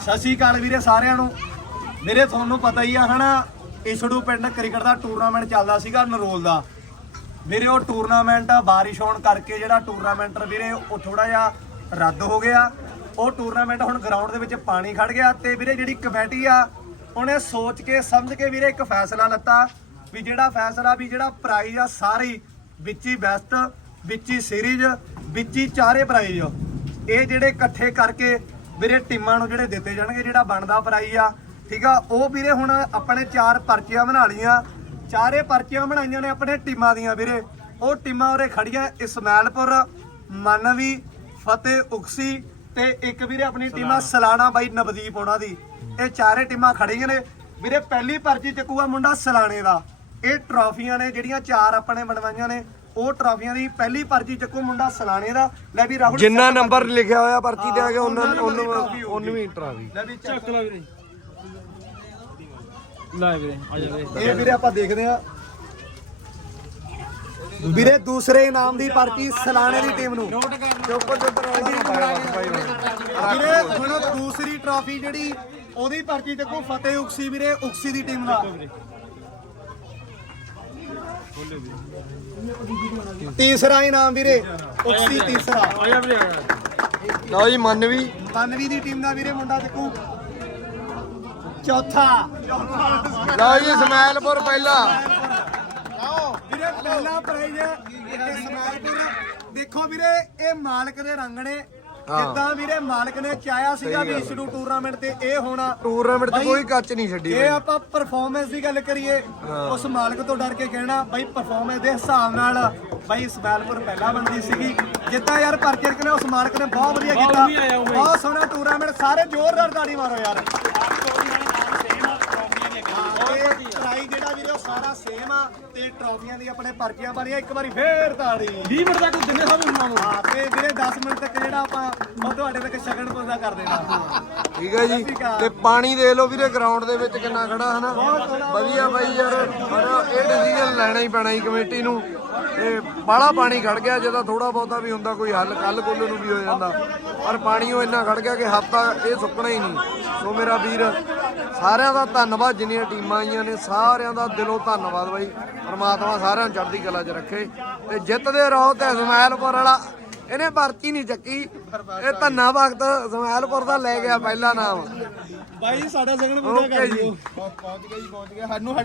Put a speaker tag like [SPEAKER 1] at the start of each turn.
[SPEAKER 1] ਸਤਿ ਸ਼੍ਰੀ ਅਕਾਲ ਵੀਰੇ ਸਾਰਿਆਂ ਨੂੰ। ਮੇਰੇ ਤੁਹਾਨੂੰ ਪਤਾ ਹੀ ਆ ਹਨਾ, ਇਸੜੂ ਪਿੰਡ ਕ੍ਰਿਕਟ ਦਾ ਟੂਰਨਾਮੈਂਟ ਚੱਲਦਾ ਸੀਗਾ ਨਰੋਲ ਦਾ। ਵੀਰੇ ਉਹ ਟੂਰਨਾਮੈਂਟ ਬਾਰਿਸ਼ ਹੋਣ ਕਰਕੇ ਜਿਹੜਾ ਟੂਰਨਾਮੈਂਟ ਵੀਰੇ, ਉਹ ਥੋੜਾ ਜਿਹਾ ਰੱਦ ਹੋ ਗਿਆ। ਉਹ ਟੂਰਨਾਮੈਂਟ ਹੁਣ ਗਰਾਊਂਡ ਦੇ ਵਿੱਚ ਪਾਣੀ ਖੜ ਗਿਆ ਤੇ ਵੀਰੇ ਜਿਹੜੀ ਕਮੇਟੀ ਆ, ਉਹਨੇ ਸੋਚ ਕੇ ਸਮਝ ਕੇ ਵੀਰੇ ਇੱਕ ਫੈਸਲਾ ਲੱਤਾ ਵੀ ਜਿਹੜਾ ਫੈਸਲਾ ਵੀ ਜਿਹੜਾ ਪ੍ਰਾਈਜ਼ ਆ ਸਾਰੀ, ਵਿੱਚ ਹੀ ਬੈਸਟ ਵਿੱਚ ਹੀ ਸੀਰੀਜ਼ ਵਿੱਚ ਹੀ ਚਾਰੇ ਪ੍ਰਾਈਜ਼ ਇਹ ਜਿਹੜੇ ਇਕੱਠੇ ਕਰਕੇ ਵੀਰੇ ਟੀਮਾਂ ਨੂੰ ਜਿਹੜੇ ਦਿੱਤੇ ਜਾਣਗੇ ਜਿਹੜਾ ਬਣਦਾ ਪ੍ਰਾਈਜ਼ ਆ ਠੀਕ ਆ? ਉਹ ਵੀਰੇ ਹੁਣ ਆਪਣੇ ਚਾਰ ਪਰਚੀਆਂ ਬਣਾ ਲਈਆਂ। ਚਾਰੇ ਪਰਚੀਆਂ ਬਣਾਈਆਂ ਨੇ ਆਪਣੇ ਟੀਮਾਂ ਦੀਆਂ ਵੀਰੇ। ਉਹ ਟੀਮਾਂ ਉਰੇ ਖੜੀਆਂ ਇਸਮਾਇਲਪੁਰ ਮਨਵੀ ਫਤਿਹ ਉਕਸੀ ਤੇ ਇੱਕ ਵੀਰੇ ਆਪਣੀ ਟੀਮ ਸਲਾਣਾ ਬਾਈ ਨਵਦੀਪ ਉਹਨਾਂ ਦੀ। ਇਹ ਚਾਰੇ ਟੀਮਾਂ ਖੜੀਆਂ ਨੇ। ਵੀਰੇ ਪਹਿਲੀ ਪਰਚੀ ਚੱਕੂਗਾ ਮੁੰਡਾ ਸਲਾਣੇ ਦਾ। ਇਹ ਟਰਾਫੀਆਂ ਨੇ ਜਿਹੜੀਆਂ ਚਾਰ ਆਪਣੇ ਬਣਵਾਈਆਂ ਨੇ ਉਹ ਟਰਾਫੀਆਂ ਦੀ ਪਹਿਲੀ ਪਰਚੀ ਚੱਕੂ ਮੁੰਡਾ ਸਲਾਣੇ ਦਾ ਲੈ ਵੀ ਰਾਹੁਲ
[SPEAKER 2] ਜਿੰਨਾ ਨੰਬਰ ਲਿਖਿਆ ਹੋਇਆ ਪਰਚੀ ਤੇ ਆ ਗਿਆ ਉਹਨਾਂ
[SPEAKER 1] ਉਹਨਾਂ ਨੰਬਰ ਦੀ
[SPEAKER 2] ਉਹਨੂੰ
[SPEAKER 1] trophy ਹੋਊਗੀ।
[SPEAKER 2] ਉਹਨੂੰ ਵੀ ਟਰਾਫੀ
[SPEAKER 1] ਲੈ ਵੀ ਚੱਕ
[SPEAKER 3] ਚੱਕ ਲਾ ਵੀਰੇ। ਲੈ ਵੀਰੇ ਆ ਜਾ ਵੀਰੇ।
[SPEAKER 1] ਇਹ ਵੀਰੇ ਆਪਾਂ ਦੇਖਦੇ ਆ ਵੀਰੇ ਦੂਸਰੇ ਇਨਾਮ ਦੀ ਪਰਚੀ ਸਲਾਣੇ ਦੀ ਟੀਮ ਨੂੰ।
[SPEAKER 2] ਚੁੱਪ ਚੁੱਪ
[SPEAKER 1] ਵੀਰੇ ਹੁਣ ਦੂਸਰੀ ਟਰਾਫੀ ਜਿਹੜੀ ਉਹਦੀ ਪਰਚੀ ਦੇਖੋ ਫਤਿਹ ਉਕਸੀ ਵੀਰੇ ਉਕਸੀ ਦੀ ਟੀਮ ਦਾ ਤੀਸਰਾ ਇਨਾਮ ਵੀਰੇ ਉਕਸੀ ਤੀਸਰਾ।
[SPEAKER 2] ਲਓ ਜੀ ਮੰਨ ਵੀ
[SPEAKER 1] 92 ਦੀ ਟੀਮ ਦਾ ਵੀਰੇ ਮੁੰਡਾ ਦੇਖੋ। ਚੌਥਾ।
[SPEAKER 2] ਲਓ ਜੀ ਸਮੈਲਪੁਰ ਪਹਿਲਾ।
[SPEAKER 1] ਵੀਰੇ ਪਹਿਲਾ ਪ੍ਰਾਈਜ਼ ਇਸਮਾਇਲਪੁਰ ਦੇਖੋ ਵੀਰੇ ਇਹ ਮਾਲਕ ਦੇ ਰੰਗ ਨੇ।
[SPEAKER 2] ਹਾਂ।
[SPEAKER 1] ਜਿੱਦਾਂ ਵੀਰੇ ਮਾਲਕ ਨੇ ਚਾਹਿਆ ਸੀਗਾ ਵੀ ਇਸਡੂ ਟੂਰਨਾਮੈਂਟ ਤੇ ਇਹ ਹੋਣਾ।
[SPEAKER 2] ਟੂਰਨਾਮੈਂਟ 'ਚ ਕੋਈ ਕੱਚ ਨਹੀਂ ਛੱਡੀ
[SPEAKER 1] ਇਹ ਆਪਾਂ ਪਰਫਾਰਮੈਂਸ ਦੀ ਗੱਲ ਕਰੀਏ ਉਸ ਮਾਲਕ ਤੋਂ ਡਰ ਕੇ ਕਹਿਣਾ ਬਾਈ ਪਰਫਾਰਮੈਂਸ ਦੇ ਹਿਸਾਬ ਨਾਲ ਬਾਈ ਇਸਮਾਇਲਪੁਰ ਪਹਿਲਾਂ ਬਣਦੀ ਸੀਗੀ। ਜਿੱਦਾਂ ਯਾਰ ਪਰਚੇਰ ਨੇ ਉਸ ਮਾਲਕ ਨੇ ਬਹੁਤ ਵਧੀਆ ਕੀਤਾ। ਬਹੁਤ ਸੋਹਣਾ ਟੂਰਨਾਮੈਂਟ ਸਾਰੇ ਜ਼ੋਰਦਾਰ ਤਾੜੀ ਮਾਰੋ ਯਾਰ ਪ੍ਰਾਈਜ਼ ਜਿਹੜਾ ਵੀਰੇ ਉਹ ਸਾਰਾ ਸੇਮ ਆ ਤੇ ਟਰੋਫੀਆਂ ਦੀ ਆਪਣੇ ਪਰਚੀਆਂ ਬਣੀਆਂ ਇੱਕ ਵਾਰੀ ਫੇਰ ਤਾੜੀ।
[SPEAKER 3] 20 ਮਿੰਟ ਤੱਕ ਦਿੰਦੇ ਸਭ ਉਹਨਾਂ ਨੂੰ।
[SPEAKER 1] ਹਾਂ ਤੇ ਵੀਰੇ 10 ਮਿੰਟ ਤੱਕ ਜਿਹੜਾ ਆਪਾਂ ਉਹ ਤੁਹਾਡੇ ਤੱਕ ਸ਼ਗਨ ਪੁੱਜਦਾ ਕਰ ਦੇਣਾ।
[SPEAKER 2] ਠੀਕ ਹੈ ਜੀ। ਤੇ ਪਾਣੀ ਦੇ ਲਓ ਵੀਰੇ ਗਰਾਊਂਡ ਦੇ ਵਿੱਚ ਕਿੰਨਾ ਖੜਾ ਹਨਾ? ਵਧੀਆ ਬਾਈ ਯਾਰ ਹਨਾ? ਇਹ ਡਿਸੀਜਨ ਲੈਣਾ ਹੀ ਪੈਣਾ ਹੀ ਕਮੇਟੀ ਨੂੰ। ਤੇ ਬਾਹਲਾ ਪਾਣੀ ਖੜ ਗਿਆ ਜਿਹਦਾ ਥੋੜਾ ਬਹੁਤਾ ਵੀ ਹੁੰਦਾ ਕੋਈ ਹੱਲ ਕੱਲ ਕੁੱਲ ਨੂੰ ਵੀ ਹੋ ਜਾਂਦਾ। ਪਰ ਪਾਣੀ ਉਹ ਇੰਨਾ ਖੜ ਗਿਆ ਕਿ ਹੱਥਾਂ ਇਹ ਸੁੱਕਣਾ ਹੀ ਨਹੀਂ। ਸੋ ਮੇਰਾ ਵੀਰ ਸਾਰਿਆਂ ਦਾ ਧੰਨਵਾਦ ਜਿੰਨੀਆਂ ਟੀਮਾਂ ਆਈਆਂ ਨੇ ਸਾਰਿਆਂ ਦਾ ਦਿਲੋਂ ਧੰਨਵਾਦ ਬਾਈ। ਪਰਮਾਤਮਾ ਸਾਰਿਆਂ ਨੂੰ ਚੜ੍ਹਦੀ ਕਲਾ 'ਚ ਰੱਖੇ ਤੇ ਜਿੱਤਦੇ ਰਹੋ ਤੇ ਇਸਮਾਇਲਪੁਰ ਵਾਲਾ ਇਹਨੇ ਪਰਚੀ ਨਹੀਂ ਚੱਕੀ। ਇਹ ਧੰਨਾ ਭਗਤ ਇਸਮਾਇਲਪੁਰ ਦਾ ਲੈ ਗਿਆ ਪਹਿਲਾ ਨਾਮ।
[SPEAKER 1] ਬਾਈ ਸਾਡਾ ਪੁੱਜਦਾ
[SPEAKER 2] ਓਕੇ
[SPEAKER 1] ਕਰ
[SPEAKER 2] ਜੀ।
[SPEAKER 1] ਦਿਓ। ਪਹੁੰਚ ਗਿਆ ਜੀ ਪਹੁੰਚ ਗਿਆ ਸਾਨੂੰ